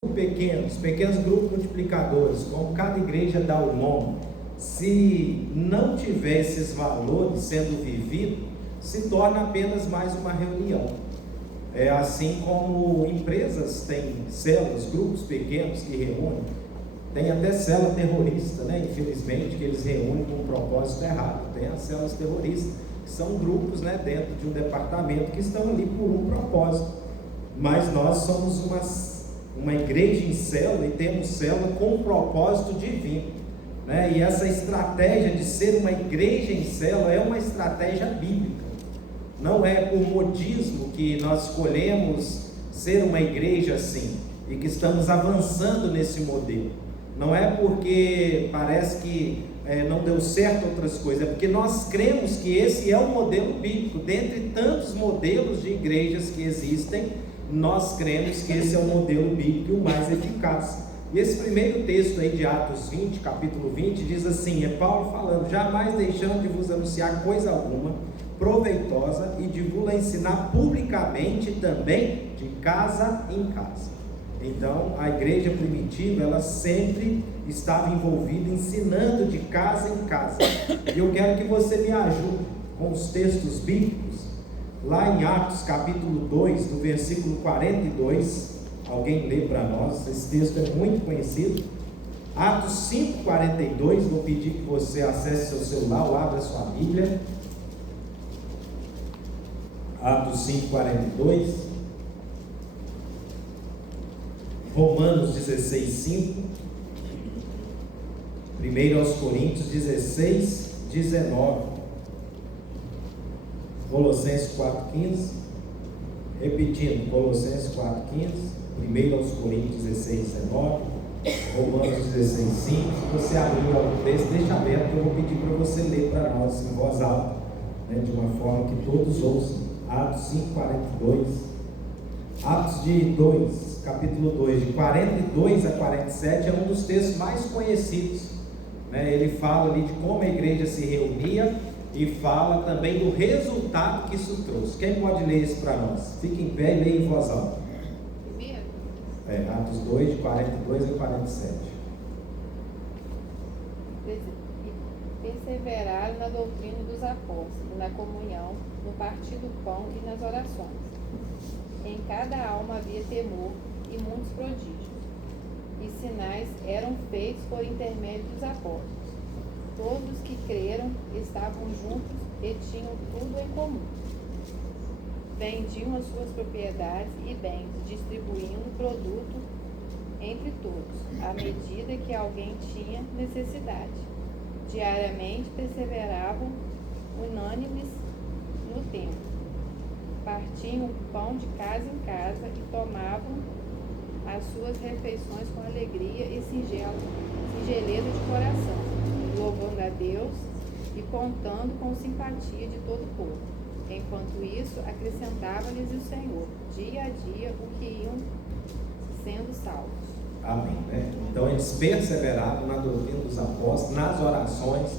pequenos grupos multiplicadores, como cada igreja dá o nome, se não tiver esses valores sendo vividos, se torna apenas mais uma reunião. É assim como empresas têm células, grupos pequenos que reúnem, tem até célula terrorista, né? Infelizmente, que eles reúnem com um propósito errado. Tem as células terroristas, que são grupos, né, dentro de um departamento que estão ali por um propósito. Mas nós somos uma igreja em célula e temos célula com um propósito divino, né? E essa estratégia de ser uma igreja em célula é uma estratégia bíblica. Não é por modismo que nós escolhemos ser uma igreja assim e que estamos avançando nesse modelo. Não é porque parece que não deu certo outras coisas, é porque nós cremos que esse é o modelo bíblico. Dentre tantos modelos de igrejas que existem, nós cremos que esse é o modelo bíblico e o mais eficaz. E esse primeiro texto aí de Atos 20, capítulo 20, diz assim, é Paulo falando: jamais deixando de vos anunciar coisa alguma proveitosa e de vos ensinar publicamente também de casa em casa. Então a igreja primitiva, ela sempre estava envolvida ensinando de casa em casa. E eu quero que você me ajude com os textos bíblicos, lá em Atos capítulo 2, do versículo 42, alguém lê para nós, esse texto é muito conhecido. Atos 5:42, vou pedir que você acesse seu celular ou abra sua Bíblia. Atos 5:42, Romanos 16:5, 1 aos Coríntios 16:19, Colossenses 4:15, repetindo, Colossenses 4:15, 1 aos Coríntios 16:19, Romanos 16:5. Se você abrir o texto, deixa aberto, eu vou pedir para você ler para nós em voz alta, né, de uma forma que todos ouçam. Atos 5:42, Atos de 2, capítulo 2, de 42 a 47, é um dos textos mais conhecidos, né? Ele fala ali de como a igreja se reunia e fala também do resultado que isso trouxe. Quem pode ler isso para nós? Fique em pé e leia em voz alta. Atos 2, de 42 a 47. Perseveraram na doutrina dos apóstolos, na comunhão, no partir do pão e nas orações. Em cada alma havia temor e muitos prodígios, e sinais eram feitos por intermédio dos apóstolos. Todos os que creram estavam juntos e tinham tudo em comum. Vendiam as suas propriedades e bens, distribuindo o produto entre todos, à medida que alguém tinha necessidade. Diariamente perseveravam unânimes no templo. Partiam o pão de casa em casa e tomavam as suas refeições com alegria e singeleza de coração, louvando a Deus e contando com simpatia de todo o povo. Enquanto isso, acrescentava-lhes o Senhor, dia a dia, o que iam sendo salvos. Amém, né? Então eles perseveraram na doutrina dos apóstolos, nas orações,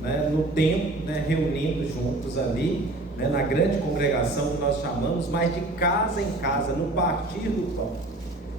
né, no tempo, né, reunindo juntos ali, né, na grande congregação que nós chamamos, mas de casa em casa, no partir do pão.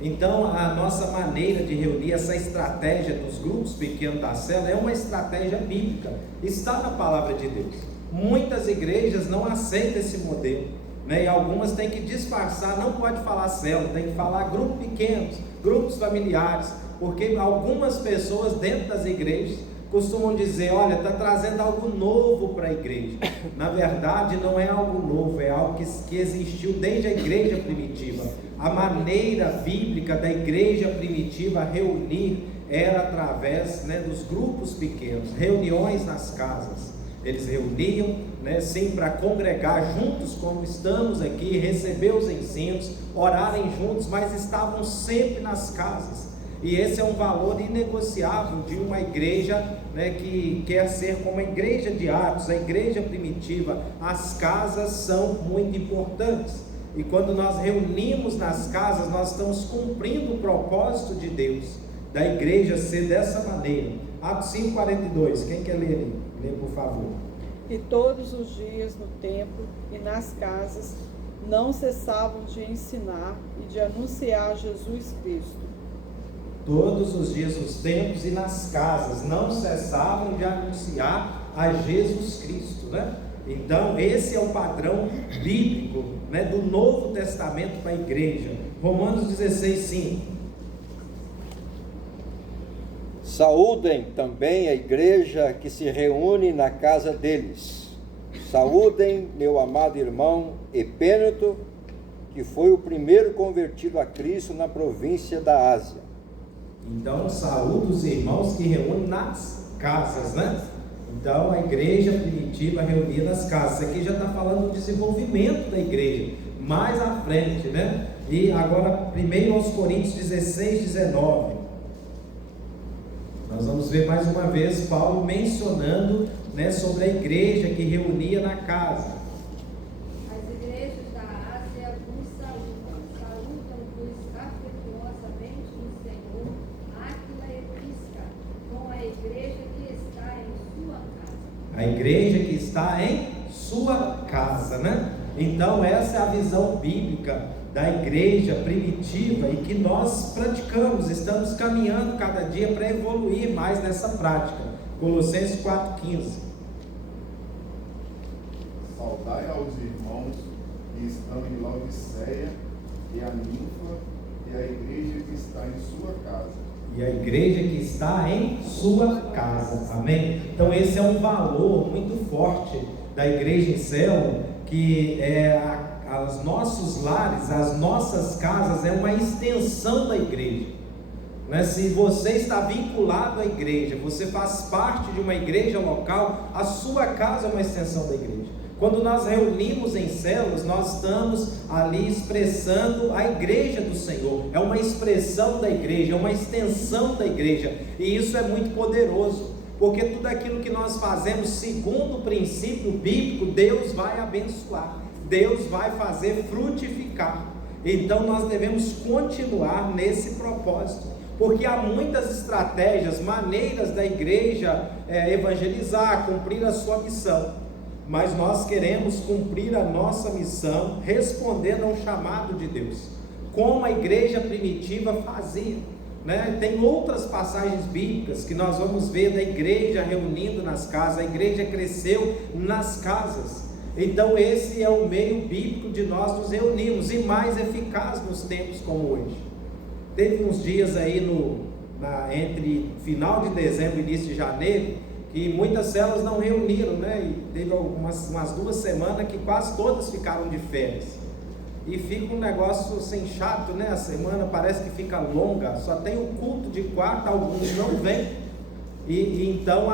Então a nossa maneira de reunir, essa estratégia dos grupos pequenos da célula, é uma estratégia bíblica, está na palavra de Deus. Muitas igrejas não aceitam esse modelo, né? E algumas têm que disfarçar, não pode falar célula, tem que falar grupos pequenos, grupos familiares, porque algumas pessoas dentro das igrejas costumam dizer: olha, está trazendo algo novo para a igreja. Na verdade não é algo novo, é algo que existiu desde a igreja primitiva. A maneira bíblica da igreja primitiva reunir era através, né, dos grupos pequenos, reuniões nas casas. Eles reuniam, né, sim, para congregar juntos, como estamos aqui, receber os ensinos, orarem juntos, mas estavam sempre nas casas. E esse é um valor inegociável de uma igreja, né, que quer ser como a igreja de Atos, a igreja primitiva. As casas são muito importantes. E quando nós reunimos nas casas, nós estamos cumprindo o propósito de Deus, da igreja ser dessa maneira. Atos 5:42, quem quer ler ali? Lê, por favor. E todos os dias no templo e nas casas não cessavam de ensinar e de anunciar Jesus Cristo. Todos os dias nos templos e nas casas, não cessavam de anunciar a Jesus Cristo, né? Então, esse é o padrão bíblico, né, do Novo Testamento para a igreja. Romanos 16:5. Saúdem também a igreja que se reúne na casa deles. Saúdem meu amado irmão Epêneto, que foi o primeiro convertido a Cristo na província da Ásia. Então, saúde os irmãos que reúnem nas casas, né? Então, a igreja primitiva reunia nas casas. Isso aqui já está falando do desenvolvimento da igreja, mais à frente, né? E agora, 1 aos Coríntios 16:19. Nós vamos ver mais uma vez Paulo mencionando, né, sobre a igreja que reunia na casa. As igrejas da Ásia vos saúdam-vos afetuosamente no Senhor, Áquila e Prisca, com a igreja que está em sua casa. A igreja que está em sua casa, né? Então essa é a visão bíblica da igreja primitiva e que nós praticamos, estamos caminhando cada dia para evoluir mais nessa prática. Colossenses 4:15. Saudai aos irmãos que estão em Laodiceia e a Ninfa e a igreja que está em sua casa. E a igreja que está em sua casa, amém? Então esse é um valor muito forte da igreja em célula, que os nossos lares, as nossas casas é uma extensão da igreja, né? Se você está vinculado à igreja, você faz parte de uma igreja local, a sua casa é uma extensão da igreja. Quando nós reunimos em células, nós estamos ali expressando a igreja do Senhor, é uma expressão da igreja, é uma extensão da igreja, e isso é muito poderoso, porque tudo aquilo que nós fazemos segundo o princípio bíblico, Deus vai abençoar, Deus vai fazer frutificar. Então nós devemos continuar nesse propósito, porque há muitas estratégias, maneiras da igreja evangelizar, cumprir a sua missão, mas nós queremos cumprir a nossa missão respondendo ao chamado de Deus, como a igreja primitiva fazia, né? Tem outras passagens bíblicas que nós vamos ver da igreja reunindo nas casas. A igreja cresceu nas casas. Então esse é o meio bíblico de nós nos reunirmos, e mais eficaz nos tempos como hoje. Teve uns dias aí entre final de dezembro e início de janeiro, que muitas células não reuniram, né? E teve umas 2 semanas que quase todas ficaram de férias. E fica um negócio assim chato, né? A semana parece que fica longa, só tem o culto de quarta, alguns não vêm. E então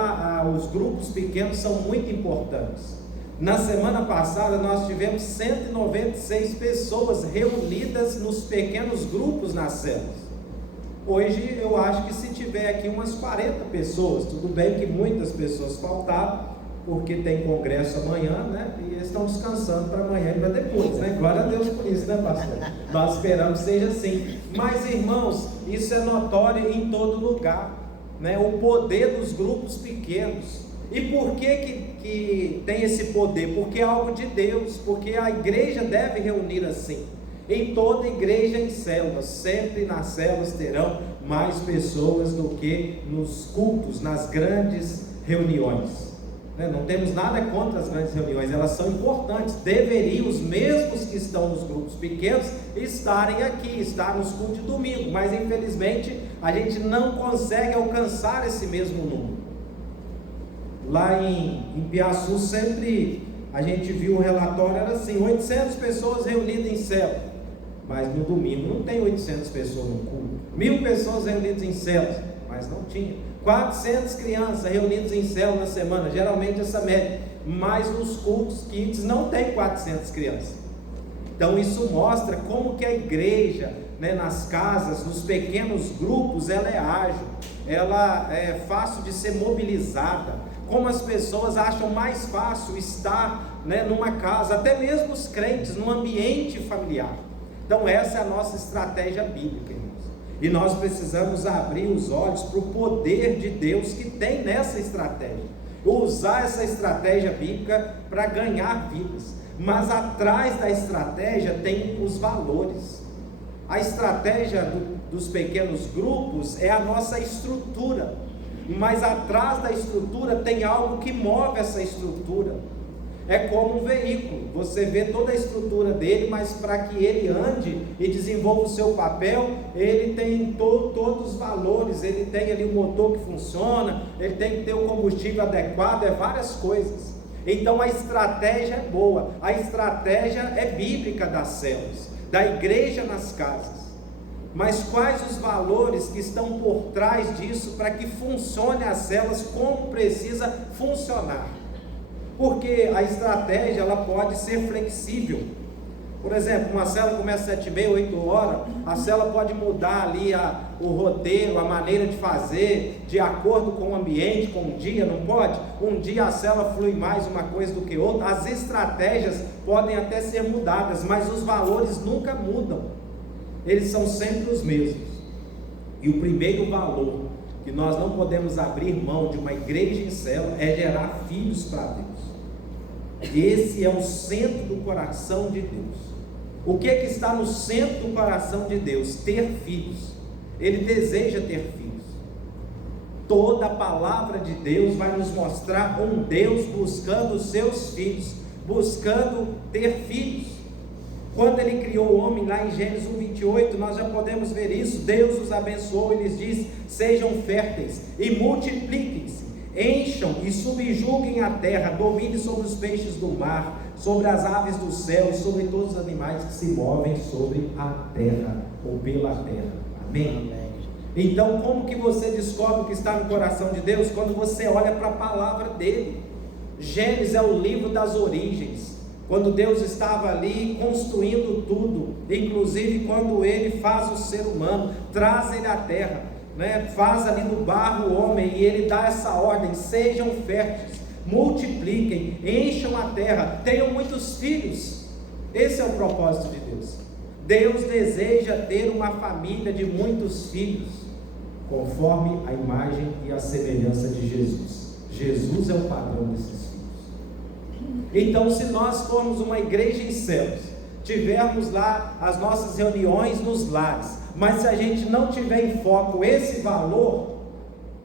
os grupos pequenos são muito importantes. Na semana passada nós tivemos 196 pessoas reunidas nos pequenos grupos nas células. Hoje eu acho que se tiver aqui umas 40 pessoas, tudo bem que muitas pessoas faltaram, porque tem congresso amanhã, né? E eles estão descansando para amanhã e para depois, né? Glória a Deus por isso, né, pastor? Nós esperamos que seja assim. Mas, irmãos, isso é notório em todo lugar, né? O poder dos grupos pequenos. E por que tem esse poder? Porque é algo de Deus, porque a igreja deve reunir assim. Em toda igreja em células, sempre nas células terão mais pessoas do que nos cultos, nas grandes reuniões. Não temos nada contra as grandes reuniões, elas são importantes. Deveriam os mesmos que estão nos grupos pequenos estarem aqui, estar nos cultos de domingo, mas infelizmente a gente não consegue alcançar esse mesmo número. Lá em Piaçu sempre a gente viu um relatório, era assim, 800 pessoas reunidas em célula, mas no domingo não tem 800 pessoas no culto. 1000 pessoas reunidas em células, mas não tinha. 400 crianças reunidas em célula na semana, geralmente essa média, mas nos cultos kids não tem 400 crianças. Então isso mostra como que a igreja, né, nas casas, nos pequenos grupos, ela é ágil, ela é fácil de ser mobilizada, como as pessoas acham mais fácil estar, né, numa casa, até mesmo os crentes, num ambiente familiar. Então essa é a nossa estratégia bíblica, irmãos. E nós precisamos abrir os olhos para o poder de Deus que tem nessa estratégia. Usar essa estratégia bíblica para ganhar vidas. mas atrás da estratégia tem os valores. A estratégia dos pequenos grupos é a nossa estrutura, mas atrás da estrutura tem algo que move essa estrutura. É como um veículo, você vê toda a estrutura dele, mas para que ele ande e desenvolva o seu papel, ele tem todos os valores, ele tem ali o motor que funciona, ele tem que ter o combustível adequado, várias coisas. Então a estratégia é boa, a estratégia é bíblica das células, da igreja nas casas. Mas quais os valores que estão por trás disso para que funcione as células como precisa funcionar? Porque a estratégia ela pode ser flexível. Por exemplo, uma célula começa às 7h30, 8 horas, a célula pode mudar ali o roteiro, a maneira de fazer, de acordo com o ambiente, com o dia, não pode? Um dia a célula flui mais uma coisa do que outra, as estratégias podem até ser mudadas, mas os valores nunca mudam, eles são sempre os mesmos. E o primeiro valor que nós não podemos abrir mão de uma igreja em célula é gerar filhos para Deus. Esse é o centro do coração de Deus. O que é que está no centro do coração de Deus? Ter filhos. Ele deseja ter filhos. Toda a palavra de Deus vai nos mostrar um Deus buscando os seus filhos, buscando ter filhos. Quando ele criou o homem lá em Gênesis 1:28, nós já podemos ver isso. Deus os abençoou e lhes disse: sejam férteis e multipliquem-se, encham e subjuguem a terra, dominem sobre os peixes do mar, sobre as aves do céu e sobre todos os animais que se movem sobre a terra ou pela terra. Amém? Então, como que você descobre o que está no coração de Deus? Quando você olha para a palavra dele. Gênesis é o livro das origens, quando Deus estava ali construindo tudo, inclusive quando ele faz o ser humano, traz ele à terra, faz ali no barro o homem, e ele dá essa ordem: sejam férteis, multipliquem, encham a terra, tenham muitos filhos. Esse é o propósito de Deus. Deus deseja ter uma família de muitos filhos, conforme a imagem e a semelhança de Jesus. Jesus é o padrão desses filhos. Então, se nós formos uma igreja em células, tivermos lá as nossas reuniões nos lares, mas se a gente não tiver em foco esse valor,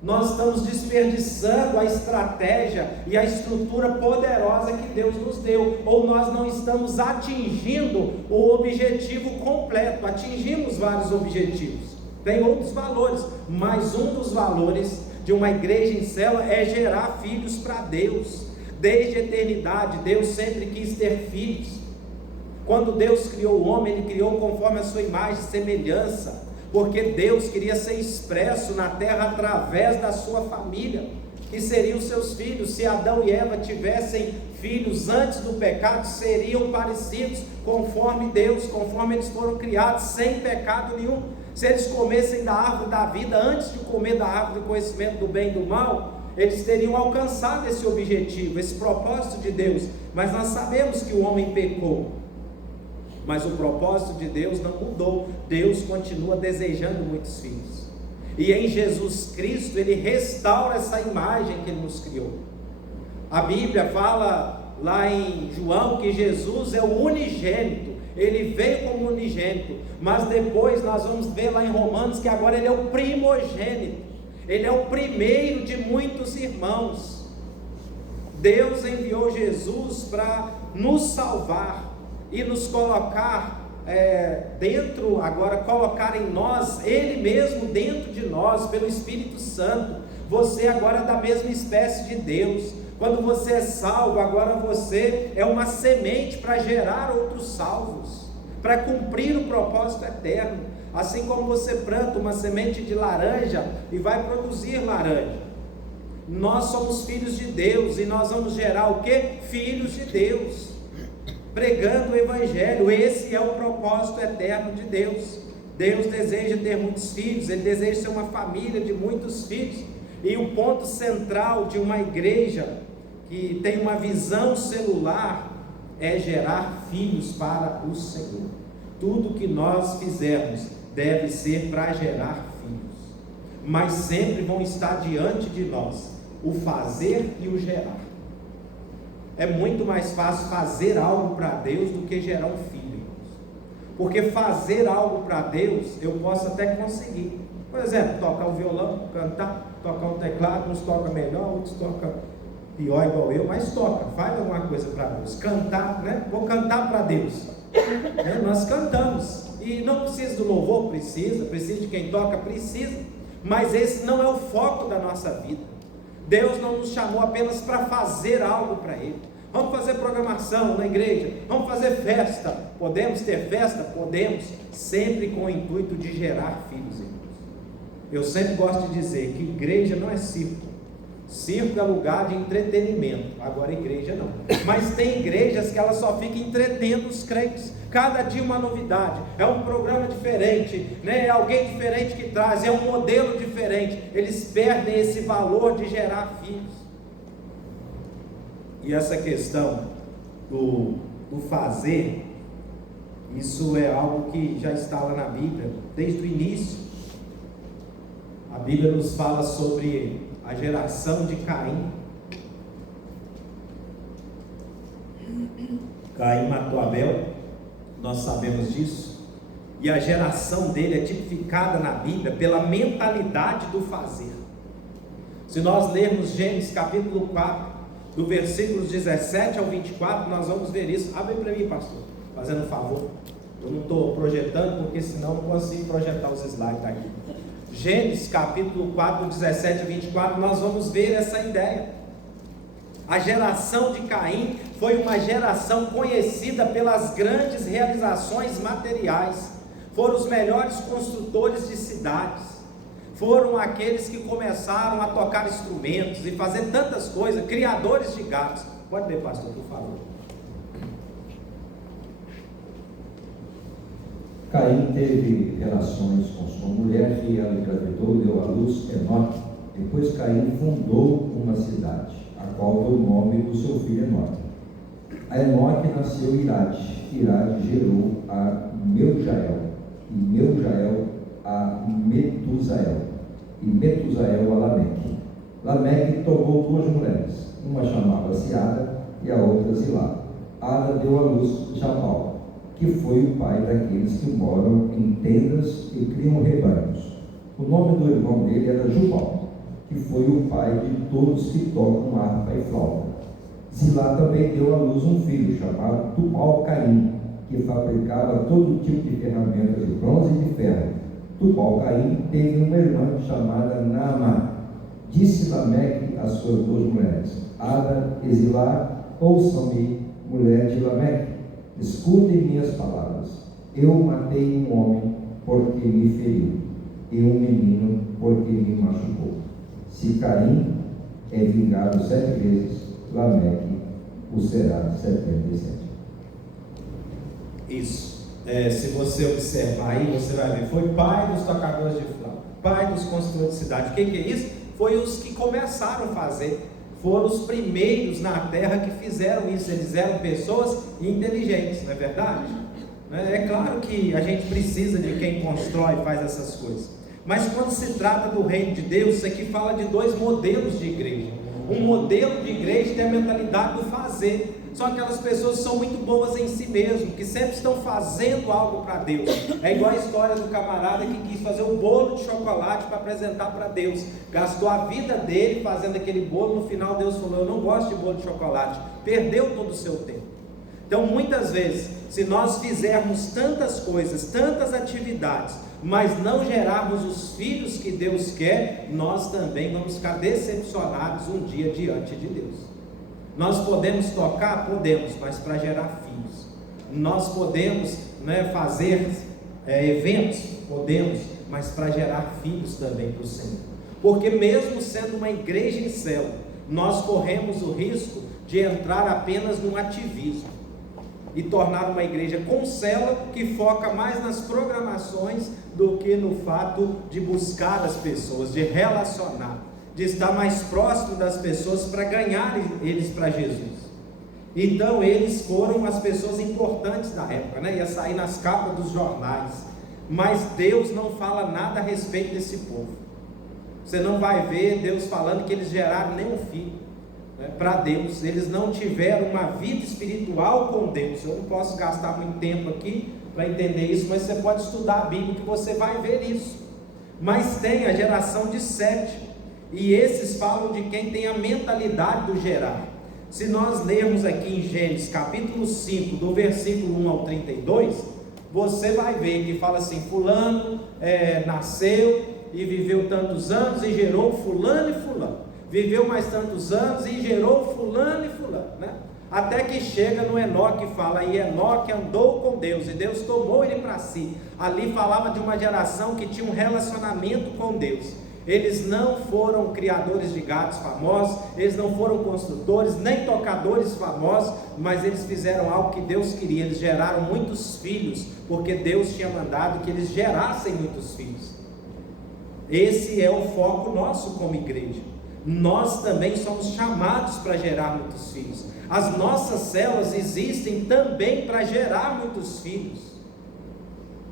nós estamos desperdiçando a estratégia e a estrutura poderosa que Deus nos deu, ou nós não estamos atingindo o objetivo completo. Atingimos vários objetivos, tem outros valores, mas um dos valores de uma igreja em célula é gerar filhos para Deus. Desde a eternidade, Deus sempre quis ter filhos. Quando Deus criou o homem, Ele criou conforme a sua imagem e semelhança, porque Deus queria ser expresso na terra através da sua família, que seriam seus filhos. Se Adão e Eva tivessem filhos antes do pecado, seriam parecidos conforme Deus, conforme eles foram criados, sem pecado nenhum. Se eles comessem da árvore da vida antes de comer da árvore do conhecimento do bem e do mal, eles teriam alcançado esse objetivo, esse propósito de Deus. Mas nós sabemos que o homem pecou, mas o propósito de Deus não mudou. Deus continua desejando muitos filhos, e em Jesus Cristo Ele restaura essa imagem que Ele nos criou. A Bíblia fala lá em João que Jesus é o unigênito, Ele veio como unigênito, mas depois nós vamos ver lá em Romanos que agora Ele é o primogênito. Ele é o primeiro de muitos irmãos. Deus enviou Jesus para nos salvar e nos colocar dentro, agora colocar em nós, Ele mesmo dentro de nós, pelo Espírito Santo. Você agora é da mesma espécie de Deus. Quando você é salvo, agora você é uma semente para gerar outros salvos, para cumprir o propósito eterno. Assim como você planta uma semente de laranja e vai produzir laranja, nós somos filhos de Deus e nós vamos gerar o quê? Filhos de Deus, pregando o Evangelho. Esse é o propósito eterno de Deus. Deus deseja ter muitos filhos, Ele deseja ser uma família de muitos filhos. E o ponto central de uma igreja que tem uma visão celular é gerar filhos para o Senhor. Tudo que nós fizermos deve ser para gerar filhos, mas sempre vão estar diante de nós o fazer e o gerar. É muito mais fácil fazer algo para Deus do que gerar um filho, irmãos. Porque fazer algo para Deus, eu posso até conseguir. Por exemplo, tocar um violão, cantar, tocar um teclado, uns toca melhor, outros toca pior igual eu, mas toca, faz alguma coisa para Deus. Cantar, né? Vou cantar para Deus. Nós cantamos. E não precisa do louvor, precisa de quem toca, precisa. Mas esse não é o foco da nossa vida. Deus não nos chamou apenas para fazer algo para Ele. Vamos fazer programação na igreja, vamos fazer festa. Podemos ter festa? Podemos, sempre com o intuito de gerar filhos, irmãos. Eu sempre gosto de dizer que igreja não é circo. Circo é lugar de entretenimento, agora igreja não. Mas tem igrejas que elas só ficam entretendo os crentes. Cada dia uma novidade, é um programa diferente, né? É alguém diferente que traz, é um modelo diferente. Eles perdem esse valor de gerar filhos. E essa questão do fazer, isso é algo que já está lá na Bíblia, desde o início. A Bíblia nos fala sobre a geração de Caim. Caim matou Abel, nós sabemos disso. E a geração dele é tipificada na Bíblia pela mentalidade do fazer. Se nós lermos Gênesis capítulo 4, do versículos 17 ao 24, nós vamos ver isso. Abre para mim, pastor, fazendo um favor. Eu não estou projetando, porque senão não consigo projetar os slides aqui. Gênesis capítulo 4, 17 a 24, nós vamos ver essa ideia. A geração de Caim foi uma geração conhecida pelas grandes realizações materiais. Foram os melhores construtores de cidades. Foram aqueles que começaram a tocar instrumentos e fazer tantas coisas, criadores de gados. Pode ler, pastor, por favor. Caim teve relações com sua mulher e ela engravidou e deu à luz Enoque. Depois Caim fundou uma cidade, a qual deu o nome do seu filho Enoque. A Enoque nasceu Irade. Irade gerou a Meujael, e Meujael a Metusael, e Metusael a Lameque. Lameque tomou duas mulheres, uma chamava-se Ada e a outra Zilá. Ada deu à luz Jabal, que foi o pai daqueles que moram em tendas e criam rebanhos. O nome do irmão dele era Jubal, que foi o pai de todos que tocam harpa e flauta. Zilá também deu à luz um filho chamado Tubal-Caim, que fabricava todo tipo de ferramentas de bronze e de ferro. Tubal-Caim teve uma irmã chamada Naamá. Disse Lameque às suas duas mulheres, Ada e Zilá: ouçam-me, mulher de Lameque. Escutem minhas palavras. Eu matei um homem porque me feriu, e um menino porque me machucou. Se Caim é vingado 7 vezes, Lameque o será 77. Isso. Se você observar aí, você vai ver, foi pai dos tocadores de flauta, pai dos construtores de cidade. O que é isso? Foi os que começaram a fazer. Foram os primeiros na terra que fizeram isso. Eles eram pessoas inteligentes, não é verdade? É claro que a gente precisa de quem constrói e faz essas coisas. Mas quando se trata do reino de Deus, isso aqui fala de 2 modelos de igreja. Um modelo de igreja tem a mentalidade do fazer. São aquelas pessoas que são muito boas em si mesmo, que sempre estão fazendo algo para Deus. É igual a história do camarada que quis fazer um bolo de chocolate para apresentar para Deus. Gastou a vida dele fazendo aquele bolo. No final Deus falou: eu não gosto de bolo de chocolate. Perdeu todo o seu tempo. Então muitas vezes, se nós fizermos tantas coisas, tantas atividades, mas não gerarmos os filhos que Deus quer, nós também vamos ficar decepcionados um dia diante de Deus. Nós podemos tocar? Podemos, mas para gerar filhos. Nós podemos fazer eventos? Podemos, mas para gerar filhos também para o Senhor. Porque mesmo sendo uma igreja em célula, nós corremos o risco de entrar apenas no ativismo e tornar uma igreja com célula que foca mais nas programações do que no fato de buscar as pessoas, de relacionar, de estar mais próximo das pessoas para ganhar eles para Jesus. Então eles foram as pessoas importantes da época, ia sair nas capas dos jornais. Mas Deus não fala nada a respeito desse povo. Você não vai ver Deus falando que eles geraram nenhum filho. para Deus, eles não tiveram uma vida espiritual com Deus. Eu não posso gastar muito tempo aqui para entender isso, mas você pode estudar a Bíblia que você vai ver isso. Mas tem a geração de Sete, e esses falam de quem tem a mentalidade do Gerar. Se nós lermos aqui em Gênesis capítulo 5, do versículo 1 ao 32, você vai ver que fala assim: fulano nasceu e viveu tantos anos e gerou fulano e fulano, viveu mais tantos anos e gerou fulano e fulano, né? Até que chega no Enoque e fala: e Enoque andou com Deus, e Deus tomou ele para si. Ali falava de uma geração que tinha um relacionamento com Deus. Eles não foram criadores de gatos famosos, eles não foram construtores, nem tocadores famosos, mas eles fizeram algo que Deus queria. Eles geraram muitos filhos, porque Deus tinha mandado que eles gerassem muitos filhos. Esse é o foco nosso como igreja. Nós também somos chamados para gerar muitos filhos. As nossas células existem também para gerar muitos filhos.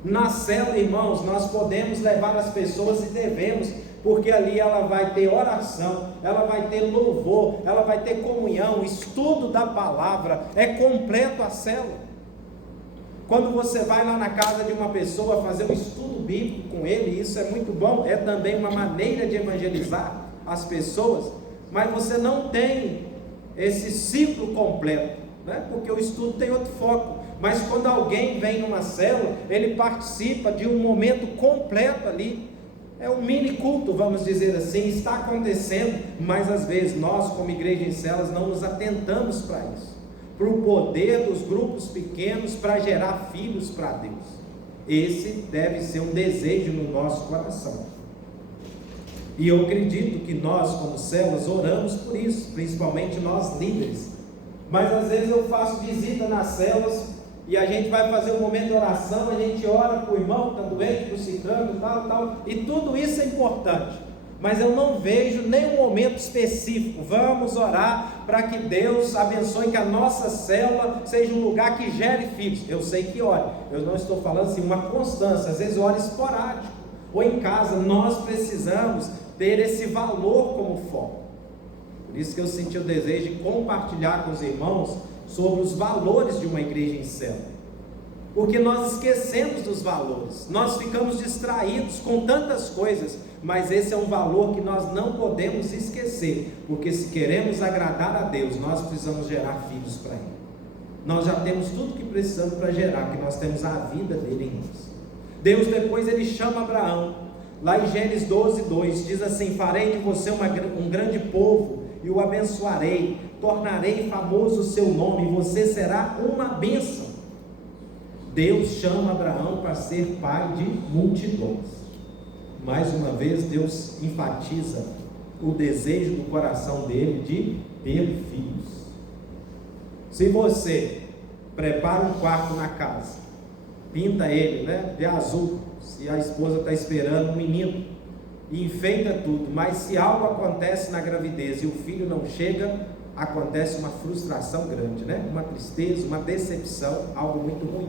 Na célula, irmãos, nós podemos levar as pessoas e devemos, porque ali ela vai ter oração, ela vai ter louvor, ela vai ter comunhão, estudo da palavra, é completo a célula. Quando você vai lá na casa de uma pessoa fazer um estudo bíblico com ele, isso é muito bom, é também uma maneira de evangelizar as pessoas, mas você não tem esse ciclo completo, né? Porque o estudo tem outro foco. Mas quando alguém vem numa célula, ele participa de um momento completo ali. É um mini culto, vamos dizer assim, está acontecendo, mas às vezes nós, como igreja em células, não nos atentamos para isso, para o poder dos grupos pequenos para gerar filhos para Deus. Esse deve ser um desejo no nosso coração. E eu acredito que nós, como células, oramos por isso, principalmente nós líderes. Mas às vezes eu faço visita nas células e a gente vai fazer um momento de oração, a gente ora para o irmão que está doente, para o ciclano, tal, e tudo isso é importante. Mas eu não vejo nenhum momento específico. Vamos orar para que Deus abençoe, que a nossa célula seja um lugar que gere filhos. Eu sei que ore, eu não estou falando assim uma constância, às vezes ora esporádico, ou em casa. Nós precisamos ter esse valor como foco. Por isso que eu senti o desejo de compartilhar com os irmãos sobre os valores de uma igreja em célula, porque nós esquecemos dos valores, nós ficamos distraídos com tantas coisas, mas esse é um valor que nós não podemos esquecer, porque se queremos agradar a Deus, nós precisamos gerar filhos para Ele. Nós já temos tudo que precisamos para gerar, que nós temos a vida dele em nós. Deus depois ele chama Abraão, lá em Gênesis 12:2, diz assim: farei de você um grande povo, e o abençoarei, tornarei famoso o seu nome, e você será uma bênção. Deus chama Abraão para ser pai de multidões. Mais uma vez Deus enfatiza o desejo do coração dele de ter filhos. Se você prepara um quarto na casa, pinta ele, de azul, se a esposa está esperando um menino, e enfeita tudo, mas se algo acontece na gravidez e o filho não chega, acontece uma frustração grande, uma tristeza, uma decepção, algo muito ruim.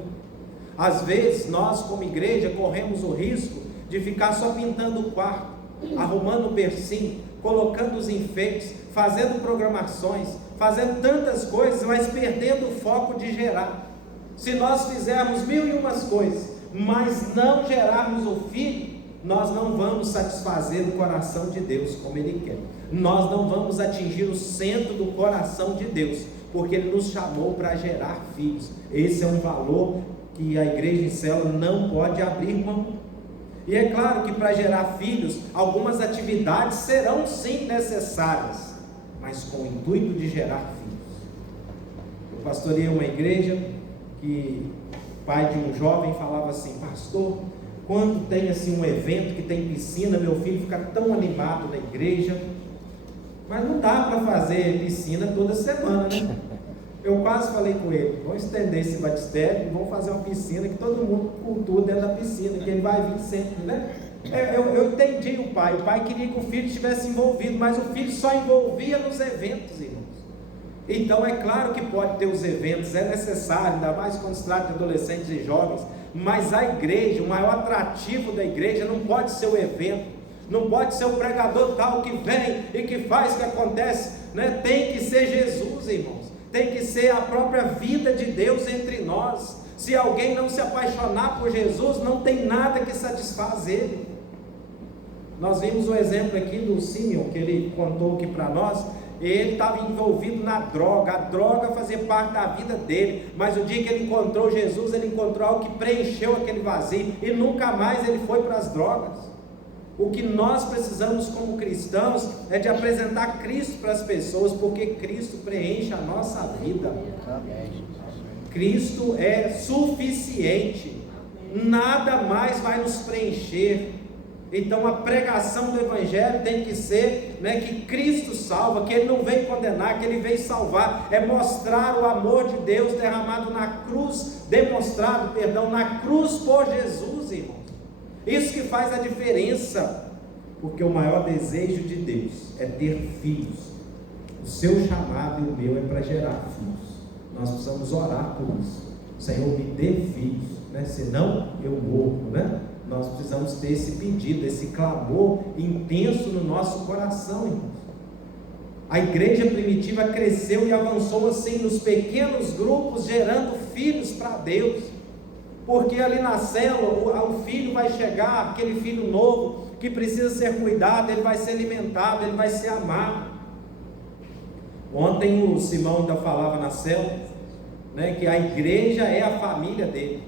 Às vezes nós como igreja corremos o risco de ficar só pintando o quarto, arrumando o bercinho, colocando os enfeites, fazendo programações, fazendo tantas coisas, mas perdendo o foco de gerar. Se nós fizermos 1001 coisas, mas não gerarmos o filho, nós não vamos satisfazer o coração de Deus como Ele quer. Nós não vamos atingir o centro do coração de Deus, porque Ele nos chamou para gerar filhos. Esse é um valor que a igreja em célula não pode abrir mão. E é claro que para gerar filhos, algumas atividades serão sim necessárias, mas com o intuito de gerar filhos. Eu pastoreei uma igreja que o pai de um jovem falava assim: pastor, quando tem assim um evento que tem piscina, meu filho fica tão animado na igreja, mas não dá para fazer piscina toda semana, Eu quase falei com ele: vamos estender esse batistério e vamos fazer uma piscina que todo mundo cultua dentro da piscina, que ele vai vir sempre, Eu entendi o pai queria que o filho estivesse envolvido, mas o filho só envolvia nos eventos, irmãos. Então é claro que pode ter os eventos, é necessário, ainda mais quando se trata de adolescentes e jovens, mas a igreja, o maior atrativo da igreja não pode ser o evento, não pode ser o pregador tal que vem e que faz o que acontece, né? Tem que ser Jesus, irmãos, tem que ser a própria vida de Deus entre nós. Se alguém não se apaixonar por Jesus, não tem nada que satisfaz ele. Nós vimos o exemplo aqui do Simeon, que ele contou aqui para nós. Ele estava envolvido na droga, a droga fazia parte da vida dele, mas o dia que ele encontrou Jesus, ele encontrou algo que preencheu aquele vazio, e nunca mais ele foi para as drogas. O que nós precisamos como cristãos é de apresentar Cristo para as pessoas, porque Cristo preenche a nossa vida. Cristo é suficiente, nada mais vai nos preencher. Então a pregação do Evangelho tem que ser, né, que Cristo salva, que Ele não veio condenar, que Ele veio salvar, é mostrar o amor de Deus derramado na cruz, na cruz por Jesus, irmãos. Isso que faz a diferença, porque o maior desejo de Deus é ter filhos. O seu chamado e o meu é para gerar filhos. Nós precisamos orar por isso. Senhor, me dê filhos, né? Senão eu morro, né? Nós precisamos ter esse pedido, esse clamor intenso no nosso coração, irmãos. A igreja primitiva cresceu e avançou assim nos pequenos grupos, gerando filhos para Deus, porque ali na célula o filho vai chegar, aquele filho novo que precisa ser cuidado, ele vai ser alimentado, ele vai ser amado. Ontem o Simão ainda falava na célula, né, que a igreja é a família dele,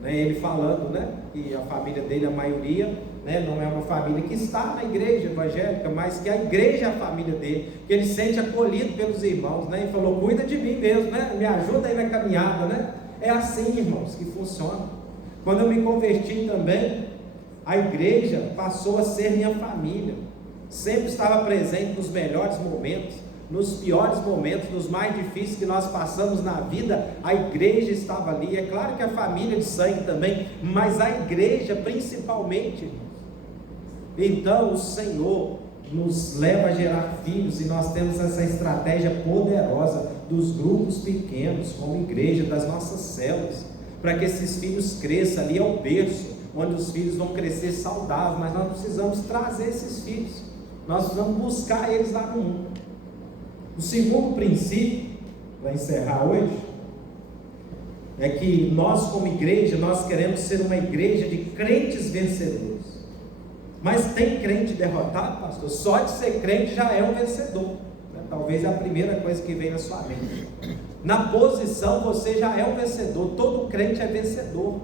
né, ele falando, né, que a família dele, a maioria, né, não é uma família que está na igreja evangélica, mas que a igreja é a família dele, que ele se sente acolhido pelos irmãos, né, e falou, cuida de mim mesmo, né, me ajuda aí na caminhada, né. É assim, irmãos, que funciona. Quando eu me converti também, a igreja passou a ser minha família, sempre estava presente nos melhores momentos, nos piores momentos, nos mais difíceis que nós passamos na vida, a igreja estava ali. É claro que a família de sangue também, mas a igreja principalmente. Então o Senhor nos leva a gerar filhos, e nós temos essa estratégia poderosa dos grupos pequenos, como igreja, das nossas células, para que esses filhos cresçam. Ali é o berço, onde os filhos vão crescer saudáveis, mas nós precisamos trazer esses filhos, nós precisamos buscar eles lá no mundo. O segundo princípio, para encerrar hoje, é que nós como igreja, nós queremos ser uma igreja de crentes vencedores. Mas tem crente derrotado, pastor? Só de ser crente já é um vencedor, né? Talvez é a primeira coisa que vem na sua mente. Na posição você já é um vencedor, todo crente é vencedor.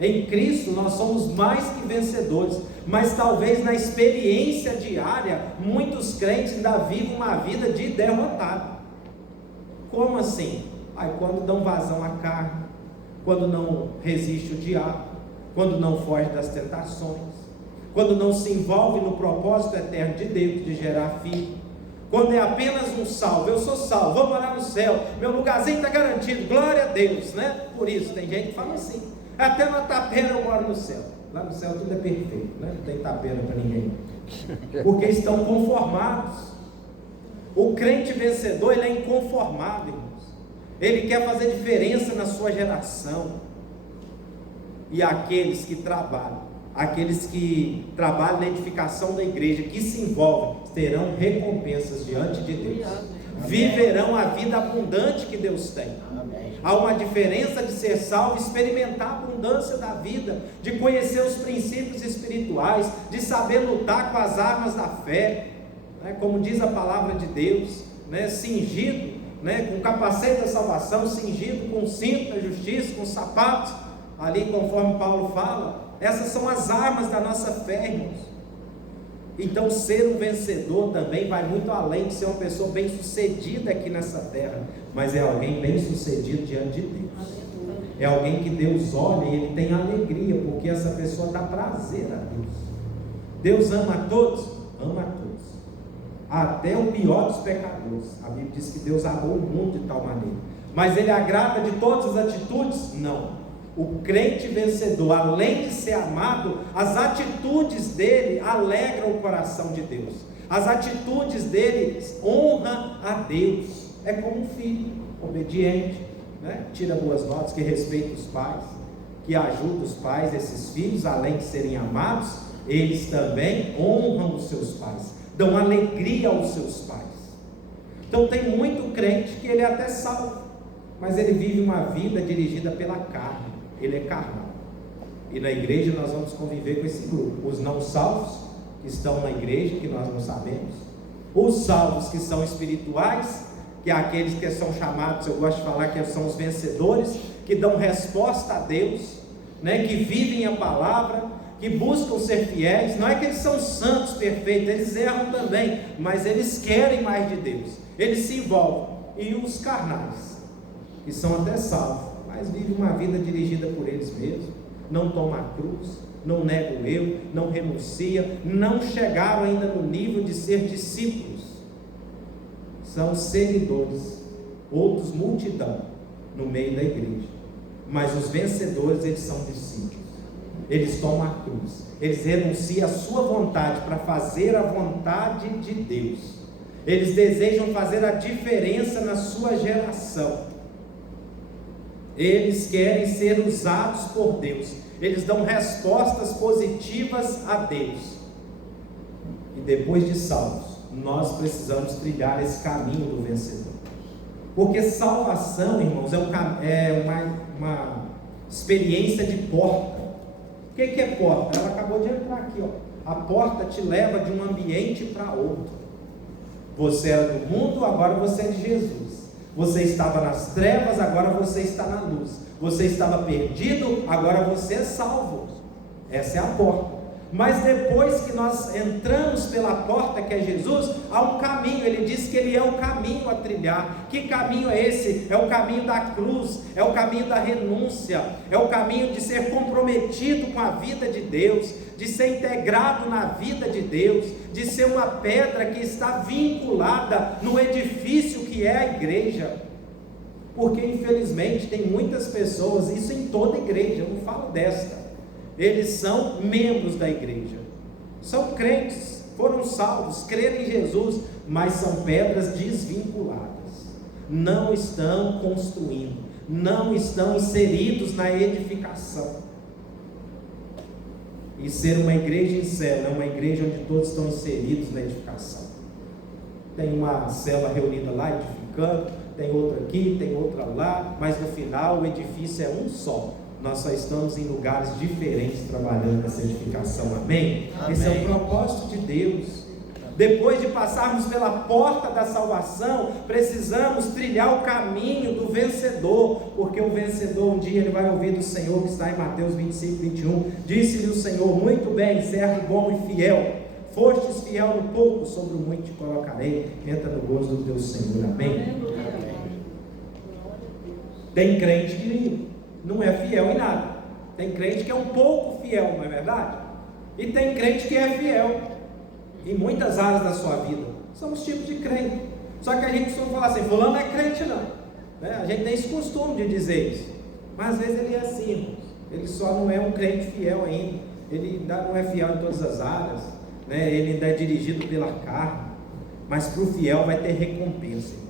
Em Cristo nós somos mais que vencedores, mas talvez na experiência diária, muitos crentes ainda vivem uma vida de derrotado. Como assim? Quando dão vazão à carne, quando não resiste o diabo, quando não foge das tentações, quando não se envolve no propósito eterno de Deus, de gerar filho, quando é apenas um salvo, eu sou salvo, vou morar no céu, meu lugarzinho está garantido, glória a Deus, né? Por isso, tem gente que fala assim, até na tapeira eu moro no céu. Lá no céu tudo é perfeito, né? Não tem tapeira para ninguém, porque estão conformados. O crente vencedor, ele é inconformado, irmãos. Ele quer fazer diferença na sua geração. E aqueles que trabalham na edificação da igreja, que se envolvem, terão recompensas diante de Deus. Viverão a vida abundante que Deus tem. Há uma diferença de ser salvo, experimentar a abundância da vida, de conhecer os princípios espirituais, de saber lutar com as armas da fé, né? Como diz a palavra de Deus, né? Cingido, né? Com o capacete da salvação, cingido com o cinto da justiça, com os sapatos, ali conforme Paulo fala. Essas são as armas da nossa fé, irmãos. Então ser um vencedor também vai muito além de ser uma pessoa bem sucedida aqui nessa terra, mas é alguém bem sucedido diante de Deus. É alguém que Deus olha e ele tem alegria, porque essa pessoa dá prazer a Deus. Deus ama a todos? Ama a todos, até o pior dos pecadores. A Bíblia diz que Deus amou o mundo de tal maneira, mas ele agrada de todas as atitudes? Não. O crente vencedor, além de ser amado, as atitudes dele alegram o coração de Deus. As atitudes dele honram a Deus. É como um filho obediente, né? Tira boas notas, que respeita os pais, que ajuda os pais. Esses filhos, além de serem amados, eles também honram os seus pais, dão alegria aos seus pais. Então tem muito crente que ele é até salvo, mas ele vive uma vida dirigida pela carne, ele é carnal. E na igreja nós vamos conviver com esse grupo, os não salvos que estão na igreja, que nós não sabemos, os salvos que são espirituais, que é aqueles que são chamados, eu gosto de falar que são os vencedores, que dão resposta a Deus, né, que vivem a palavra, que buscam ser fiéis. Não é que eles são santos, perfeitos, eles erram também, mas eles querem mais de Deus, eles se envolvem. E os carnais, que são até salvos, mas vivem uma vida dirigida por eles mesmos, não tomam a cruz, não negam o eu, não renuncia, não chegaram ainda no nível de ser discípulos, são seguidores, outros multidão no meio da igreja. Mas os vencedores, eles são discípulos, eles tomam a cruz, eles renunciam à sua vontade para fazer a vontade de Deus, eles desejam fazer a diferença na sua geração, eles querem ser usados por Deus, eles dão respostas positivas a Deus. E depois de salvos, nós precisamos trilhar esse caminho do vencedor, porque salvação, irmãos, é uma experiência de porta. O que é porta? Ela acabou de entrar aqui, ó. A porta te leva de um ambiente para outro. Você era do mundo, agora você é de Jesus. Você estava nas trevas, agora você está na luz. Você estava perdido, agora você é salvo. Essa é a porta. Mas depois que nós entramos pela porta, que é Jesus, há um caminho. Ele diz que ele é o caminho a trilhar. Que caminho é esse? É o caminho da cruz, é o caminho da renúncia, é o caminho de ser comprometido com a vida de Deus, de ser integrado na vida de Deus, de ser uma pedra que está vinculada no edifício que é a igreja. Porque infelizmente tem muitas pessoas, isso em toda igreja, eu não falo desta, eles são membros da igreja, são crentes, foram salvos, creram em Jesus, mas são pedras desvinculadas, não estão construindo, não estão inseridos na edificação. E ser uma igreja em célula é uma igreja onde todos estão inseridos na edificação. Tem uma célula reunida lá edificando, tem outra aqui, tem outra lá, mas no final o edifício é um só. Nós só estamos em lugares diferentes trabalhando nessa edificação, amém? Amém. Esse é o propósito de Deus. Depois de passarmos pela porta da salvação, precisamos trilhar o caminho do vencedor, porque o vencedor um dia ele vai ouvir do Senhor, que está em Mateus 25, 21, disse-lhe o Senhor: muito bem, servo bom e fiel, fostes fiel no pouco, sobre o muito te colocarei, entra no gozo do teu Senhor, amém? Tem crente que não é fiel em nada, tem crente que é um pouco fiel, não é verdade? E tem crente que é fiel em muitas áreas da sua vida. Somos tipos de crente, só que a gente costuma falar assim: fulano não é crente não, né? A gente tem esse costume de dizer isso, mas às vezes ele é assim, irmãos. Ele só não é um crente fiel ainda, ele ainda não é fiel em todas as áreas, né? Ele ainda é dirigido pela carne, mas para o fiel vai ter recompensa, irmãos.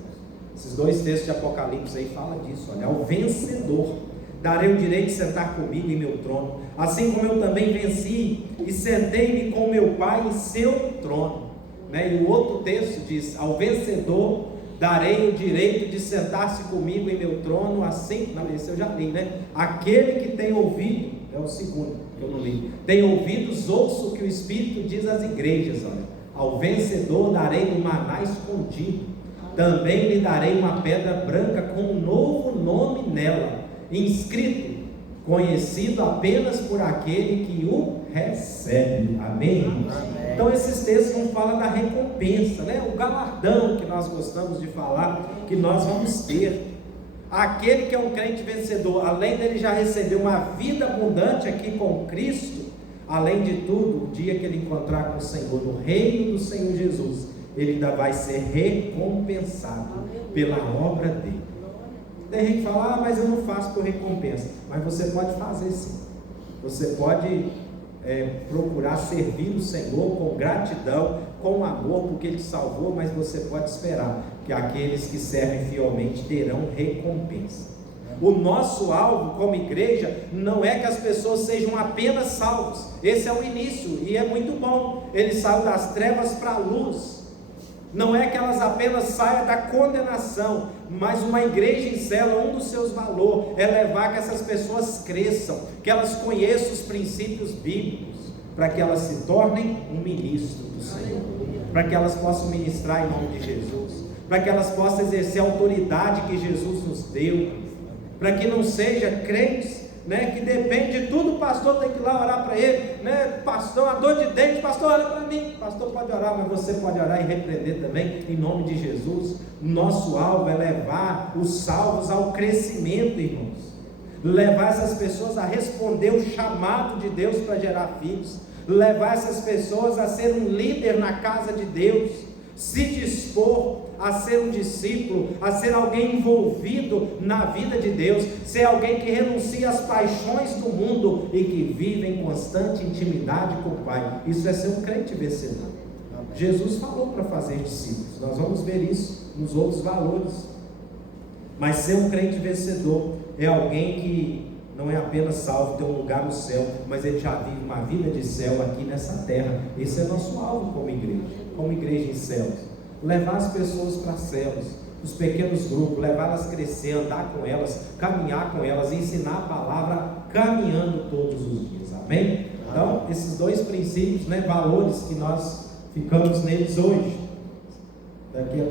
Esses dois textos de Apocalipse aí falam disso, olha: ao vencedor darei o direito de sentar comigo em meu trono, assim como eu também venci e sentei-me com meu Pai em seu trono, né? E o outro texto diz: ao vencedor darei o direito de sentar-se comigo em meu trono, assim, não, esse eu já li, né? Aquele que tem ouvido, é o segundo que eu não li, tem ouvidos, ouça o que o Espírito diz às igrejas, olha: ao vencedor darei um maná escondido, também lhe darei uma pedra branca com um novo nome nela, inscrito, conhecido apenas por aquele que o recebe, amém? Amém. Então esses textos vão falar da recompensa, né? O galardão que nós gostamos de falar, que nós vamos ter. Aquele que é um crente vencedor, além dele já receber uma vida abundante aqui com Cristo, além de tudo, o dia que ele encontrar com o Senhor, no reino do Senhor Jesus, ele ainda vai ser recompensado pela obra dele. Tem gente que fala: ah, mas eu não faço por recompensa. Mas você pode fazer sim. Você pode procurar servir o Senhor com gratidão, com amor, porque Ele te salvou. Mas você pode esperar que aqueles que servem fielmente terão recompensa. O nosso alvo como igreja não é que as pessoas sejam apenas salvos. Esse é o início e é muito bom. Ele saiu das trevas para a luz. Não é que elas apenas saiam da condenação, mas uma igreja em célula, um dos seus valores é levar que essas pessoas cresçam, que elas conheçam os princípios bíblicos, para que elas se tornem um ministro do Senhor, para que elas possam ministrar em nome de Jesus, para que elas possam exercer a autoridade que Jesus nos deu, para que não seja crentes, né, que depende de tudo, o pastor tem que ir lá orar para ele, né, pastor, uma dor de dente, pastor, ora para mim, pastor pode orar, mas você pode orar e repreender também, em nome de Jesus. Nosso alvo é levar os salvos ao crescimento, irmãos, levar essas pessoas a responder o chamado de Deus para gerar filhos, levar essas pessoas a ser um líder na casa de Deus, se dispor a ser um discípulo, a ser alguém envolvido na vida de Deus, ser alguém que renuncia às paixões do mundo e que vive em constante intimidade com o Pai. Isso é ser um crente vencedor. Jesus falou para fazer discípulos, nós vamos ver isso nos outros valores. Mas ser um crente vencedor é alguém que não é apenas salvo, tem um lugar no céu, mas ele já vive uma vida de céu aqui nessa terra. Esse é nosso alvo como igreja em céus. Levar as pessoas para as células, os pequenos grupos, levá-las a crescer, andar com elas, caminhar com elas, ensinar a palavra caminhando todos os dias, amém? Então, esses dois princípios, né, valores que nós ficamos neles hoje.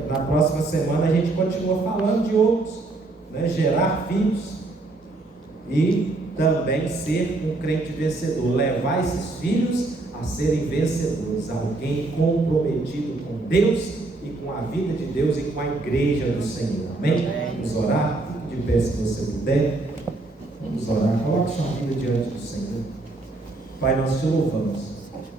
Na próxima semana a gente continua falando de outros, né, gerar filhos e também ser um crente vencedor, levar esses filhos a serem vencedores, alguém comprometido com Deus e com a vida de Deus e com a igreja do Senhor, amém? Vamos orar, de pé se você puder, vamos orar, coloque sua vida diante do Senhor. Pai, nós te louvamos,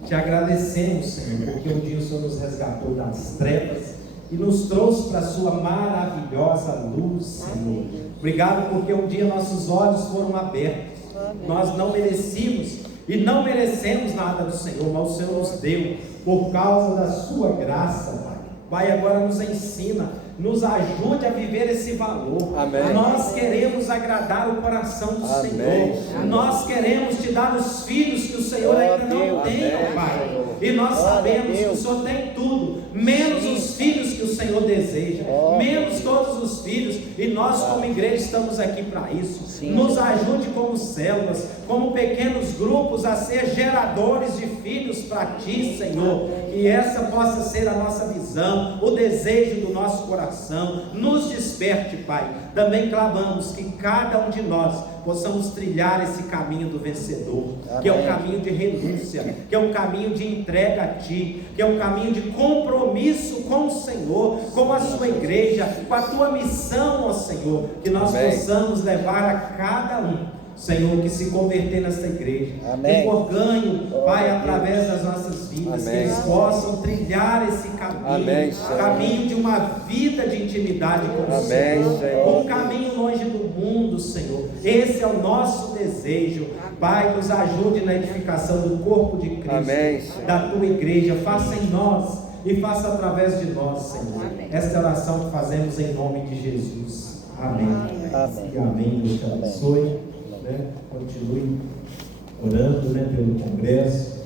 te agradecemos, Senhor, porque um dia o Senhor nos resgatou das trevas e nos trouxe para a sua maravilhosa luz, Senhor. Obrigado porque um dia nossos olhos foram abertos, nós não merecíamos e não merecemos nada do Senhor, mas o Senhor nos deu por causa da sua graça, Pai. Pai, agora nos ensina, nos ajude a viver esse valor. Amém. Nós queremos agradar o coração do Amém, Senhor. Senhor. Nós queremos te dar os filhos que o Senhor ainda não tem, ó Pai. E nós sabemos que o Senhor tem tudo, menos os filhos que o Senhor deseja, menos todos os filhos. E nós como igreja estamos aqui para isso. Nos ajude como células, como pequenos grupos a ser geradores de filhos para Ti, Senhor. Que essa possa ser a nossa visão, o desejo do nosso coração. Nos desperte, Pai. Também clamamos que cada um de nós possamos trilhar esse caminho do vencedor, que é um caminho de renúncia, que é um caminho de entrega a Ti, que é um caminho de compromisso com o Senhor, com a sua igreja, com a Tua missão, ó Senhor, que nós possamos levar a cada um, Senhor, que se converter nessa igreja, que for ganho, Pai, através das nossas vidas, que eles possam trilhar esse caminho, caminho de uma vida de intimidade com o Senhor, um caminho longe do mundo, Senhor. Esse é o nosso desejo. Pai, nos ajude na edificação do corpo de Cristo, da Tua igreja. Faça em nós e faça através de nós, Senhor. Esta oração que fazemos em nome de Jesus. Amém. E amém. Deus te abençoe. Continue orando, pelo congresso.